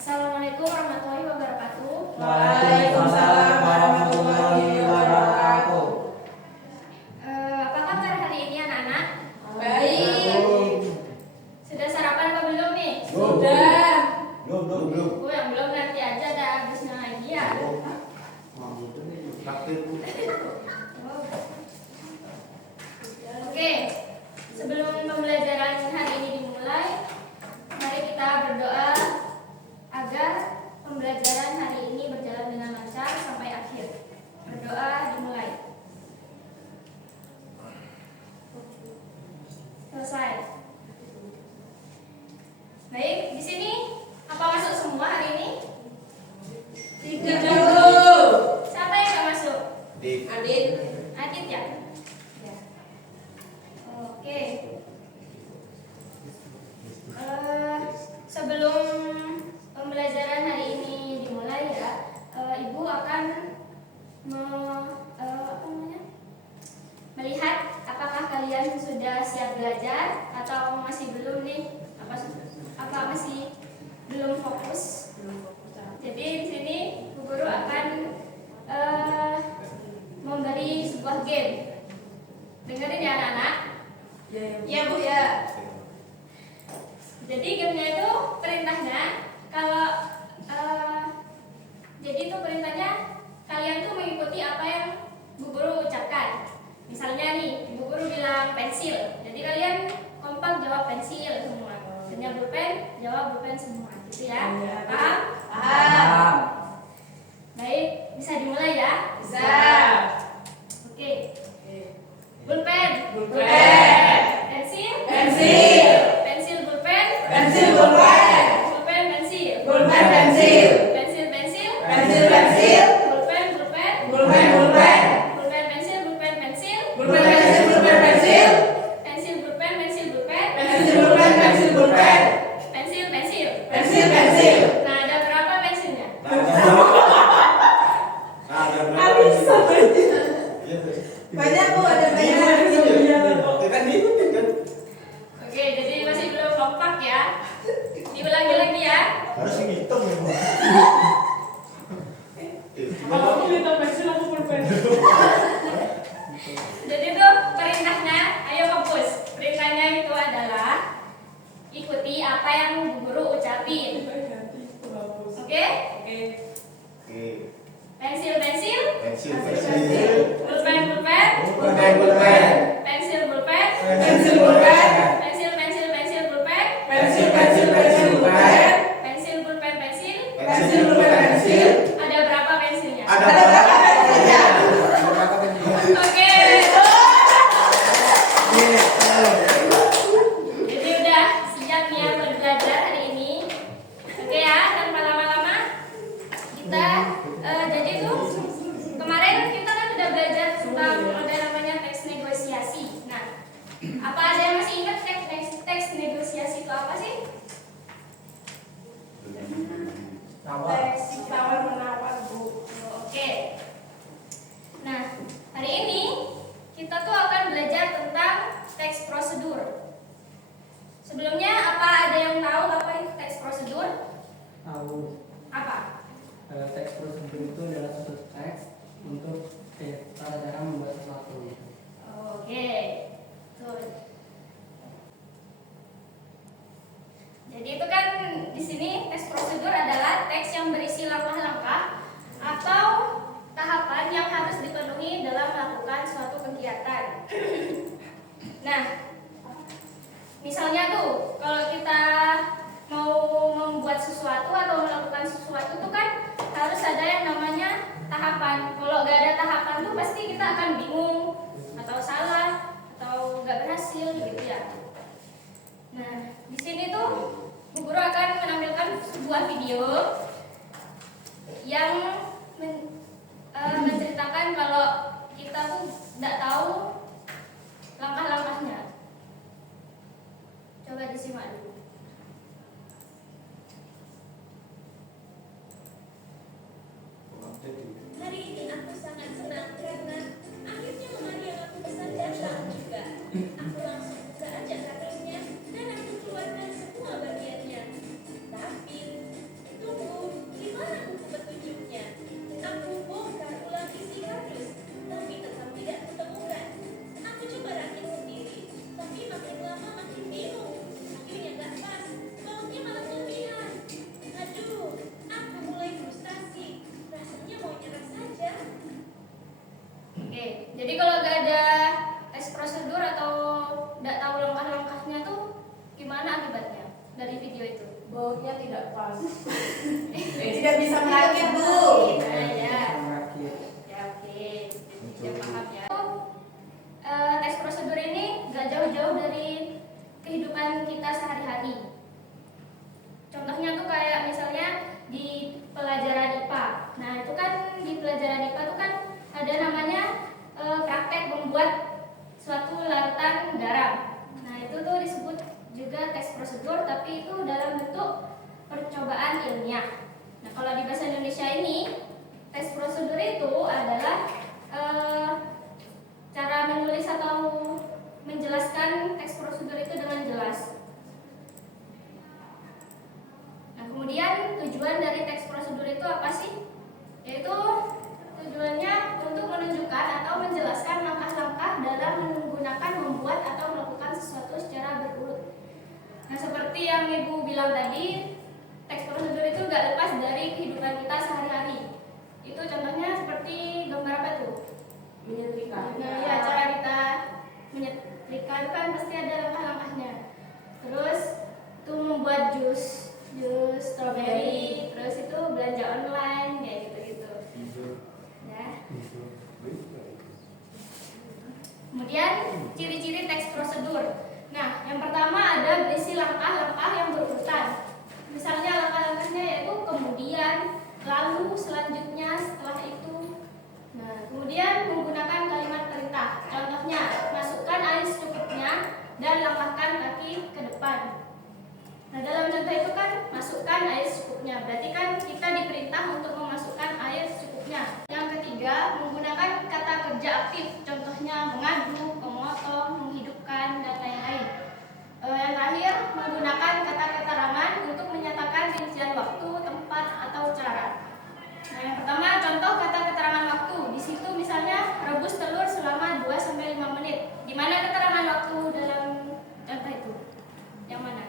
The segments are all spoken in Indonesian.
Assalamualaikum warahmatullahi wabarakatuh. Waalaikumsalam warahmatullahi wabarakatuh. Apa kabar hari ini anak-anak? Baik. Sudah sarapan atau belum nih? Sudah. Belum. Oh, yang belum nanti aja ada habisnya lagi ya. Oke, sebelum pembelajaran hari ini dimulai, mari kita berdoa agar pembelajaran hari ini berjalan dengan lancar sampai akhir. Berdoa dimulai. Selesai. Baik, di sini apa masuk semua hari ini? Tidak dulu. Siapa yang nggak masuk? Adit. Adit ya? Ya. Oke. Sebelum pembelajaran hari ini dimulai ya, Ibu akan melihat apakah kalian sudah siap belajar atau masih belum nih? Apa masih belum fokus? Jadi di sini Bu Guru akan memberi sebuah game. Dengerin ya anak-anak. Ya Bu ya. Jadi gamenya itu perintahnya kalau jadi itu perintahnya kalian tuh mengikuti apa yang Bu Guru ucapkan. Misalnya nih Bu Guru bilang pensil, jadi kalian kompak jawab pensil semua. Hanya pulpen jawab pulpen semua, gitu ya. Paham? Paham. Baik, bisa dimulai ya. Bisa. Oke. Pulpen. Pulpen. Pensil. Pensil. Pensil pulpen. Pensil pulpen. Pulpen pensil. Pulpen pensil. Pensil pensil. Pensil pensil. Pulpen pulpen. Pulpen pulpen. Pulpen pensil pulpen pensil. Pulpen pensil pulpen pensil. Pensil pulpen pensil pulpen. Pensil pulpen pensil pulpen. Pensil pensil. Pensil pensil. Nah, ada berapa pensilnya? Bisa. Banyak Bu, ada banyak. Oke, jadi masih belum kompak ya. Diulangi lagi ya. Harus ngitung ya, Bu. Aku minta pensil, aku pulpen. Jadi itu perintahnya, ayo fokus. Perintahnya itu adalah ikuti apa yang Bu Guru ucapin. Oke? Pensil pensil. Pensil. Pulpen pulpen. Pulpen pulpen. Pensil pulpen. Pensil pulpen. Pensil pensil pensil pulpen. Pensil pensil pensil pulpen. Pensil pulpen pensil. Pensil pulpen pensil. Ada berapa pensilnya? Ada berapa pensilnya? Oke. Jadi udah siap ya buat belajar hari ini. Oke ya, tanpa lama-lama kita jadi tuh kemarin kita kan udah belajar tentang ada namanya teks negosiasi. Nah, apa ada yang masih ingat teks negosiasi itu apa sih? Teks tawar menawar Bu. Oke. Nah, hari ini kita tuh akan belajar tentang teks prosedur. Sebelumnya apa ada yang tahu apa itu teks prosedur? Tahu. Apa? Teks prosedur itu adalah suatu teks untuk tata cara membuat sesuatu. Oke. Tuh. Jadi itu kan di sini teks prosedur adalah teks yang berisi langkah-langkah atau tahapan yang harus dipenuhi dalam melakukan suatu kegiatan. Nah, misalnya tuh kalau kita mau membuat sesuatu atau melakukan sesuatu tuh kan harus ada yang namanya tahapan. Kalau nggak ada tahapan tuh pasti kita akan bingung atau salah atau nggak berhasil gitu ya. Nah, di sini tuh Bu Guru akan menampilkan sebuah video yang menceritakan kalau kita tuh nggak tahu langkah-langkahnya. Coba disimak dulu. Hari ini aku sangat senang karena akhirnya lemari yang aku pesan datang juga. Aku langsung buka aja karetnya dan aku keluarkan semua bagiannya. Tapi itu nggak tahu langkah-langkahnya tuh gimana akibatnya dari video itu? Bautnya tidak pas. Tidak bisa merakit, Bu. Nah, ya. Merakit. Ya, oke. Ya, paham ya. Tes prosedur ini nggak jauh-jauh dari kehidupan kita sehari-hari. Contohnya tuh kayak misalnya di pelajaran IPA. Nah, itu kan di pelajaran IPA tuh kan ada namanya praktek membuat suatu larutan garam. Nah, itu tuh disebut juga tes prosedur, tapi itu dalam bentuk percobaan ilmiah. Nah, kalau di bahasa Indonesia ini, tes prosedur itu adalah cara menulis atau menjelaskan tes prosedur itu dengan jelas. Nah, kemudian tujuan dari tes prosedur itu apa sih? Yaitu tujuannya untuk menunjukkan atau menjelaskan langkah-langkah dalam menggunakan, membuat atau melakukan sesuatu secara berurut. Nah, seperti yang Ibu bilang tadi, teks prosedur itu gak lepas dari kehidupan kita sehari-hari. Itu contohnya seperti gambar apa tuh? Menyetrika. Nah, ya, cara kita menyetrika itu kan pasti ada langkah-langkahnya. Terus itu membuat jus strawberry, terus itu belanja online kayak gitu-gitu. Ya. Kemudian ciri-ciri teks prosedur. Nah, yang pertama ada berisi langkah-langkah yang berurutan. Misalnya langkah-langkahnya yaitu kemudian, lalu, selanjutnya, setelah itu. Nah, kemudian menggunakan kalimat perintah. Contohnya, masukkan air secukupnya dan langkahkan kaki ke depan. Nah, dalam contoh itu kan masukkan air secukupnya. Berarti kan kita diperintah untuk memasukkan air secukupnya. Yang ketiga, menggunakan kata kerja aktif. Contohnya mengaduk, memotong, menghidupkan, dan lain-lain. Yang terakhir, menggunakan kata keterangan untuk menyatakan rincian waktu, tempat, atau cara. Nah, yang pertama contoh kata keterangan waktu. Di situ misalnya rebus telur selama 2-5 menit. Di mana keterangan waktu dalam contoh itu? Yang mana?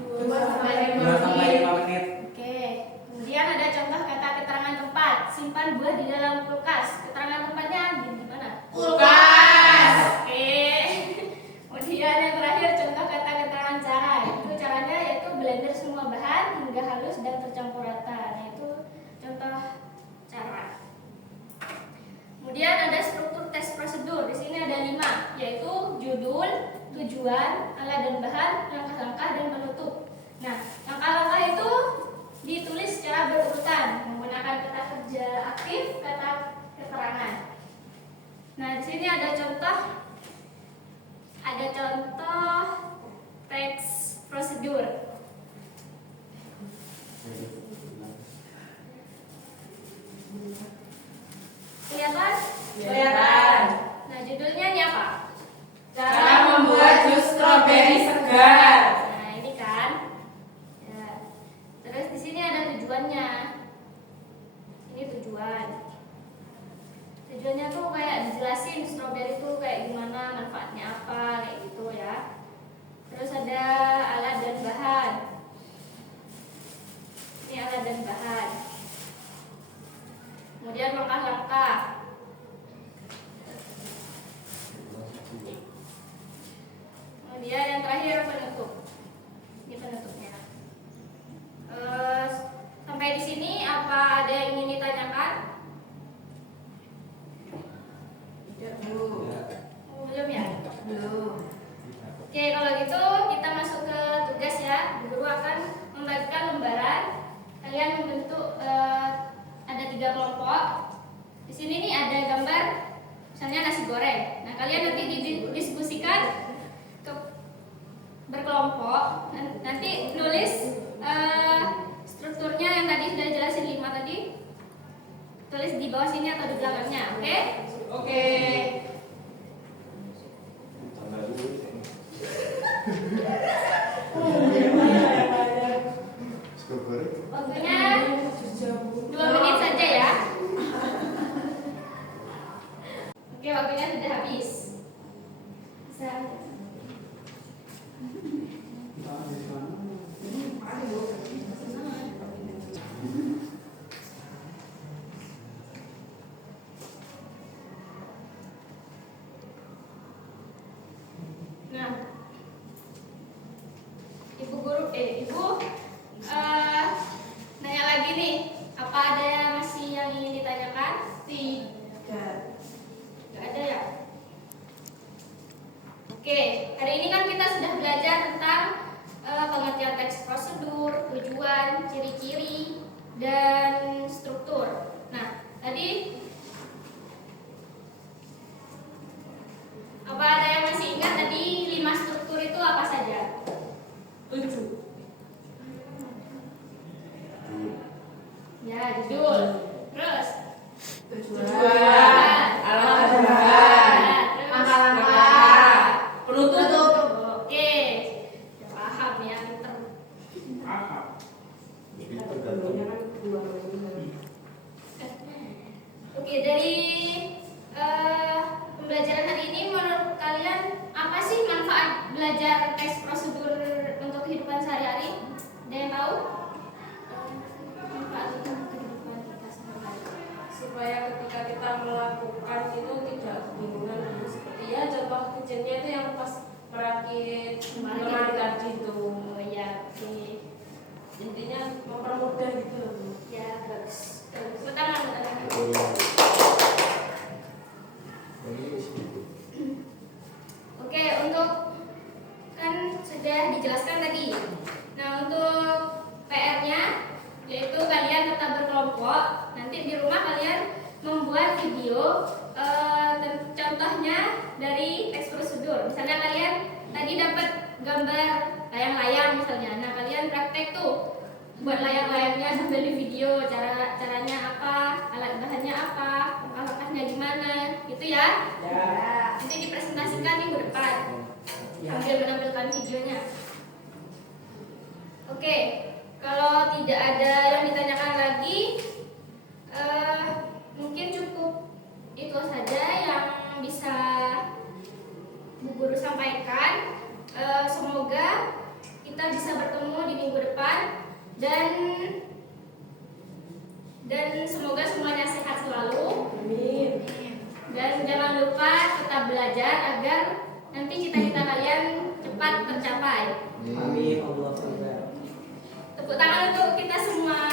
2-5 menit. Oke. Kemudian ada contoh kata keterangan tempat. Simpan buah di dalam kulkas. Keterangan tempatnya di mana? Kulkas. Oke. Kemudian yang terakhir contoh kata keterangan cara. Itu caranya yaitu blender semua bahan hingga halus dan tercampur rata. Nah, itu contoh cara. Kemudian ada struktur tes prosedur. Di sini ada 5, yaitu judul, tujuan, alat dan bahan, langkah-langkah, dan penutup. Nah, langkah-langkah itu ditulis secara berurutan menggunakan kata kerja aktif, kata keterangan. Nah, di sini ada contoh teks prosedur. Kelihatan? Kelihatan. Nah, judulnya ini apa? Cara membuat jus strawberry segar. Nah, ini kan. Ya. Terus di sini ada tujuannya. Ini tujuan. Tujuannya tuh kayak dijelasin strawberry itu kayak gimana, manfaatnya apa, kayak gitu ya. Terus ada alat dan bahan. Ini alat dan bahan. Kemudian langkah-langkah. Kemudian yang terakhir penutup. Ini penutupnya. Sampai di sini apa ada yang ingin ditanyakan? Oh, belum ya? Belum. Oke, kalau gitu kita masuk ke tugas ya. Guru akan membagikan lembaran. Kalian membentuk ada 3 kelompok. Di sini nih ada gambar misalnya nasi goreng. Nah, kalian nanti didiskusikan ke berkelompok. Nanti nulis strukturnya yang tadi sudah jelasin 5 tadi. Tulis di bawah sini atau di belakangnya, oke? Oke. Tambah dulu. Strawberry. Waktunya 2 menit saja ya. Oke, waktunya sudah habis. Bisa. Nah, Ibu nanya lagi nih, apa ada yang masih yang ingin ditanyakan? Tidak. Nggak ada ya? Oke, hari ini kan kita sudah belajar tentang pengertian teks prosedur, tujuan, ciri-ciri, dan struktur. Nah, tadi apa ada yang masih ingat tadi 5 struktur itu apa saja? 7. Ya, judul. Terus Tujuan, alat tujuan, langkah-langkah, penutup. Oke, udah paham ya, pinter. Itu tergantung. Oke, dari pembelajaran hari ini menurut kalian apa sih manfaat belajar teks prosedur untuk kehidupan sehari-hari? Ada yang tahu? Manfaat untuk kehidupan kita sehari-hari. Supaya ketika kita melakukan itu tidak kebingungan dulu, seperti ya contoh kecilnya itu yang pas merakit lemari tadi itu, Oh ya, oke. intinya mempermudah gitu loh. Ya, bagus. Tepuk tangan, tepuk tangan. Ini situ. Oke, untuk kan sudah dijelaskan tadi. Nah, untuk PR-nya yaitu kalian tetap berkelompok. Nanti di rumah kalian membuat video contohnya dari teks prosedur. Misalnya kalian tadi dapat gambar layang-layang misalnya. Nah, kalian praktek tuh buat layang-layangnya sambil di video, caranya apa, alat bahannya apa, langkah-langkahnya gimana, gitu ya. Nanti dipresentasikan minggu depan sambil menampilkan videonya. Oke, kalau tidak ada yang ditanyakan lagi, mungkin cukup itu saja yang bisa Bu Guru sampaikan. Semoga kita bisa bertemu di minggu depan dan semoga semuanya sehat selalu. Amin. Dan jangan lupa tetap belajar agar nanti cita-cita kalian cepat tercapai. Amin. Allah Akbar. Tepuk tangan untuk kita semua.